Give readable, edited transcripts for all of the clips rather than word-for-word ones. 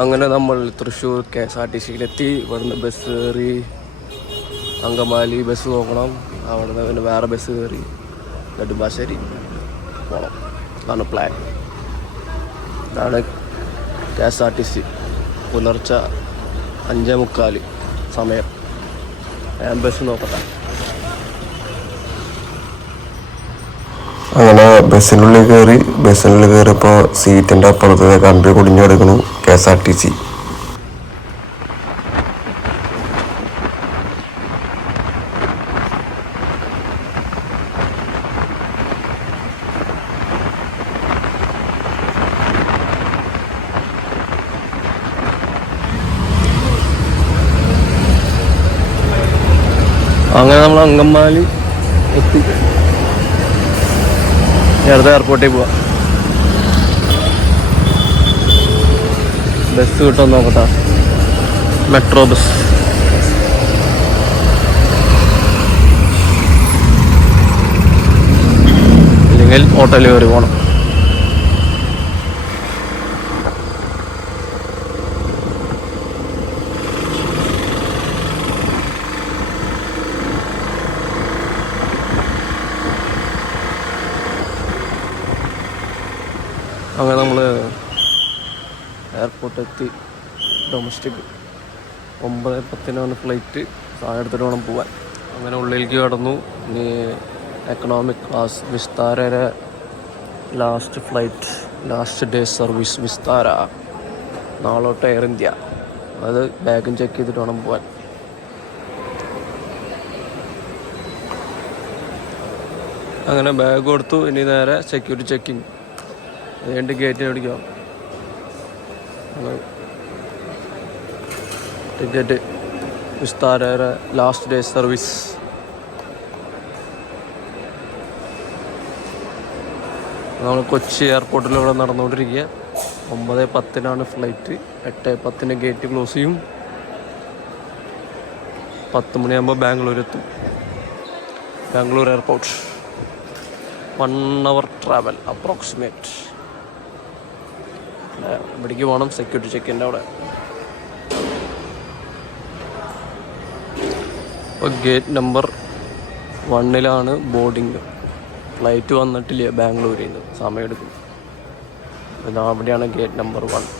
അങ്ങനെ നമ്മൾ തൃശ്ശൂർ KSRTCയിലെത്തി. ഇവിടുന്ന് ബസ് കയറി അങ്കമാലി ബസ് നോക്കണം. അവിടെ നിന്ന് പിന്നെ വേറെ ബസ് കയറി നെടുമ്പാശ്ശേരി പോകണം. അതാണ് പ്ലാൻ. ഇതാണ് KSRTC. പുലർച്ചെ 5:45 സമയം. ഞാൻ ബസ് നോക്കട്ടെ. അങ്ങനെ ബസ്സിനുള്ളിൽ കയറിയപ്പോൾ സീറ്റിൻ്റെ അപ്പുറത്ത് കമ്പി കുടിഞ്ഞു കിടക്കുന്നു KSRTC. അങ്ങനെ നമ്മൾ അങ്കമാലി എത്തി. അടുത്ത എയർപോർട്ടിൽ പോവാം. ബസ് കിട്ടുമെന്ന് നോക്കട്ടെ. Metro bus. ഇല്ലെങ്കിൽ ഓട്ടോയിൽ കയറി പോകണം. അങ്ങനെ നമ്മൾ എയർപോർട്ടെത്തി. Domestic 9:10 flight. സാധനം എടുത്തിട്ട് വേണം പോവാൻ. അങ്ങനെ ഉള്ളിലേക്ക് കടന്നു. ഇനി എക്കണോമിക് ക്ലാസ് വിസ്താരയുടെ last flight, last day service Vistara. നാളോട്ട് എയർ ഇന്ത്യ. അത് ബാഗും ചെക്ക് ചെയ്തിട്ട് വേണം പോവാൻ. അങ്ങനെ ബാഗ് കൊടുത്തു. ഇനി നേരെ സെക്യൂരിറ്റി ചെക്കിങ്. അതുകൊണ്ട് ഗേറ്റിന് പിടിക്കാം. ടിക്കറ്റ് വിസ്താരയുടെ ലാസ്റ്റ് ഡേ സർവീസ്. നമ്മൾ കൊച്ചി എയർപോർട്ടിലൂടെ നടന്നുകൊണ്ടിരിക്കുക. 9:10 ഫ്ലൈറ്റ്. 8:10 ഗേറ്റ് ക്ലോസ് ചെയ്യും. 10 മണിയാകുമ്പോൾ ബാംഗ്ലൂർ എത്തും. Bangalore airport. 1 hour travel approximate. ഇവിടേക്ക് പോകണം. സെക്യൂരിറ്റി ചെക്കിൻ്റെ അവിടെ. ഇപ്പോൾ ഗേറ്റ് നമ്പർ 1 ബോർഡിങ്. ഫ്ലൈറ്റ് വന്നിട്ടില്ല ബാംഗ്ലൂരിൽ നിന്ന്. സമയമെടുക്കും. അവിടെയാണ് ഗേറ്റ് നമ്പർ 1.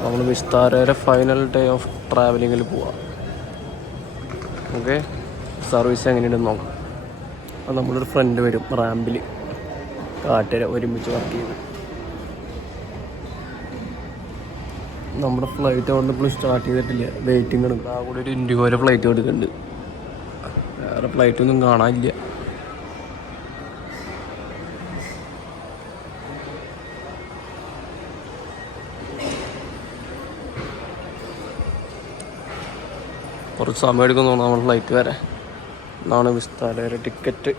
നമ്മൾ വിസ്താരയുടെ ഫൈനൽ ഡേ ഓഫ് ട്രാവലിങ്ങിൽ പോവാം. ഓക്കെ, സർവീസ് എങ്ങനെയുണ്ടെന്ന് നോക്കാം. അപ്പോൾ നമ്മളൊരു ഫ്രണ്ട് വരും റാമ്പിൽ. കാട്ടുകാരെ ഒരുമിച്ച് വർക്ക് ചെയ്ത്. നമ്മുടെ ഫ്ലൈറ്റ് വന്നപ്പോൾ സ്റ്റാർട്ട് ചെയ്തിട്ടില്ല. വെയിറ്റിംഗ് എടുക്കും. ആ കൂടെ ഒരു ഇൻഡിഗോയുടെ ഫ്ലൈറ്റ് എടുക്കുന്നുണ്ട്. വേറെ ഫ്ലൈറ്റൊന്നും കാണാനില്ല. കുറച്ച് സമയം എടുക്കുന്നു തോന്നുന്നു നമ്മുടെ ഫ്ലൈറ്റ് വരെ. എന്നാണ് വിസ്താരയുടെ ടിക്കറ്റ്.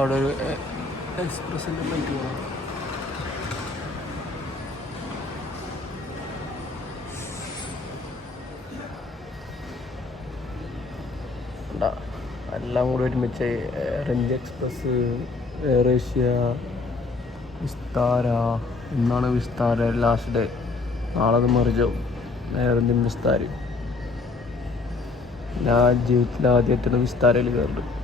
അവിടെ ഒരു എക്സ്പ്രസിൻ്റെ ഫ്ലൈറ്റ് പോകണം. എല്ലാം കൂടി ഒരുമിച്ച് air India express, air Asia, Vistara. ഇന്നാണ് വിസ്താര ലാസ്റ്റ് ഡേ. നാളെ അത് മറിച്ചോ എയർ ഇന്ത്യൻ വിസ്താര. ഞാൻ ജീവിതത്തിൽ ആദ്യമായിട്ടാണ് വിസ്താരയിൽ കയറുന്നത്.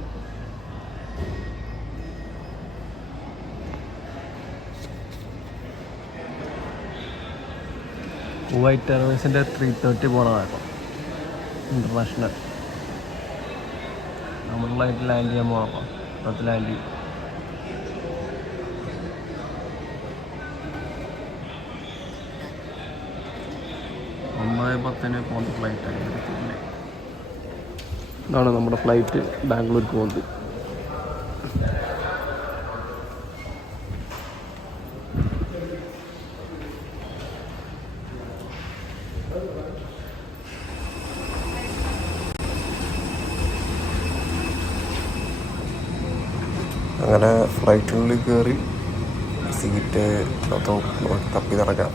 കുവൈറ്റ് എയർവേസിൻ്റെ 3:30 പോകണമായിരുന്നു ഇൻ്റർനാഷണൽ. നമ്മൾ ഫ്ലൈറ്റ് ലാൻഡ് ചെയ്യാൻ പോകാം. അത് ലാൻഡ് ചെയ്യും. പോകുന്ന ഫ്ലൈറ്റാണ്. ഇതാണ് നമ്മുടെ ഫ്ലൈറ്റ് ബാംഗ്ലൂർക്ക് പോകുന്നത്. അങ്ങനെ ഫ്ലൈറ്റിനുള്ളിൽ കയറി സീറ്റ് തപ്പി നടക്കാം.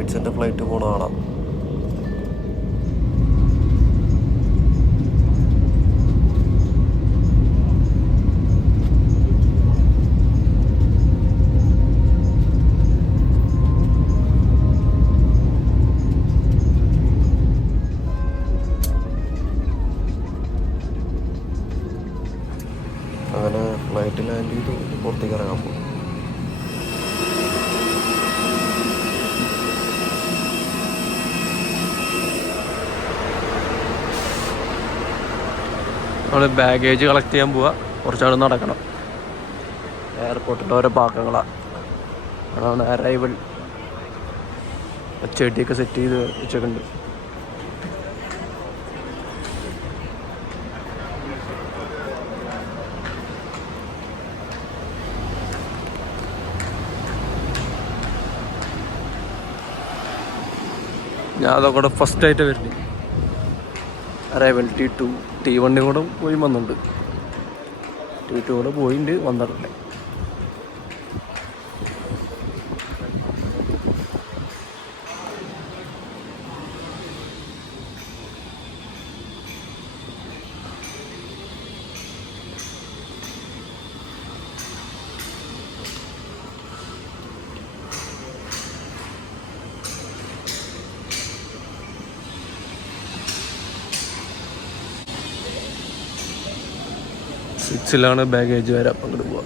എമിറേറ്റ്സിൻ്റെ ഫ്ലൈറ്റ് പോണ കാണാം. അങ്ങനെ ഫ്ലൈറ്റ് ലാൻഡ് ചെയ്തു പുറത്തേക്ക് ഇറങ്ങാൻ പോകും. നമ്മൾ ബാഗേജ് കളക്ട് ചെയ്യാൻ പോവുക. കുറച്ചാൾ നടക്കണം. എയർപോർട്ടിൻ്റെ ഓരോ ഭാഗങ്ങളാണ്. അതാണ് അറൈവൽ. ചെടിയൊക്കെ സെറ്റ് ചെയ്ത് വെച്ചൊക്കെയുണ്ട്. ഞാൻ അതൊക്കെ ഫസ്റ്റായിട്ട് വരുന്നത്. അറൈവൽ T2 T1 കൂടെ പോയി വന്നിട്ടുണ്ട്. T2 കൂടെ പോയിട്ടുണ്ട് വന്നിട്ടുണ്ട്. സിക്സിലാണ് ബാഗേജ് വരെ അങ്ങോട്ട് പോവുക.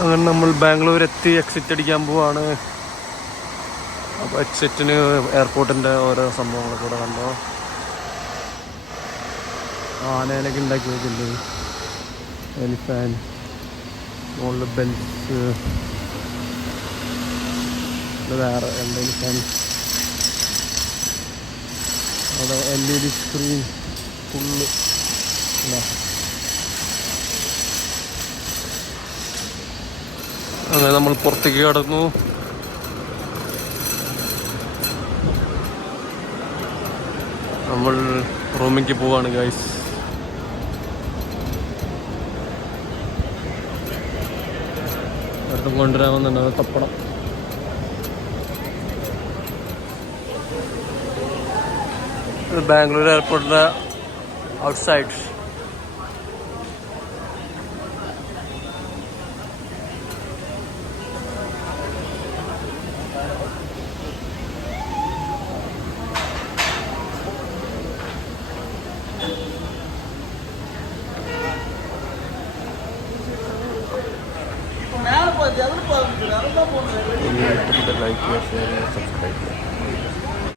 അങ്ങനെ നമ്മൾ ബാംഗ്ലൂർ എത്തി എക്സിറ്റ് അടിക്കാൻ പോവാണ്. അപ്പോൾ എക്സിറ്റിന് എയർപോർട്ടിൻ്റെ ഓരോ സംഭവങ്ങളൊക്കെ കൂടെ കണ്ടോ. ആനേനൊക്കെ ഉണ്ടാക്കി വെച്ചിട്ടുണ്ട്. എലിഫാൻ, മുകളിൽ ബെൽസ്, വേറെ രണ്ട് എലിഫാൻ, അവിടെ LED സ്ക്രീൻ ഫുള്ള്. അങ്ങനെ നമ്മൾ പുറത്തേക്ക് കടന്നു. നമ്മൾ റൂമിലേക്ക് പോവാണ് ഗൈസ്. അടുത്ത് കൊണ്ടുവരാമെന്നുണ്ട്. അത് തപ്പണം. ബാംഗ്ലൂർ എയർപോർട്ടിൻ്റെ ഔട്ട്സൈഡ്. ലൈക്ക് ചെയ്യുക, ഷെയർ ചെയ്യുക, സബ്സ്ക്രൈബ് ചെയ്യുക.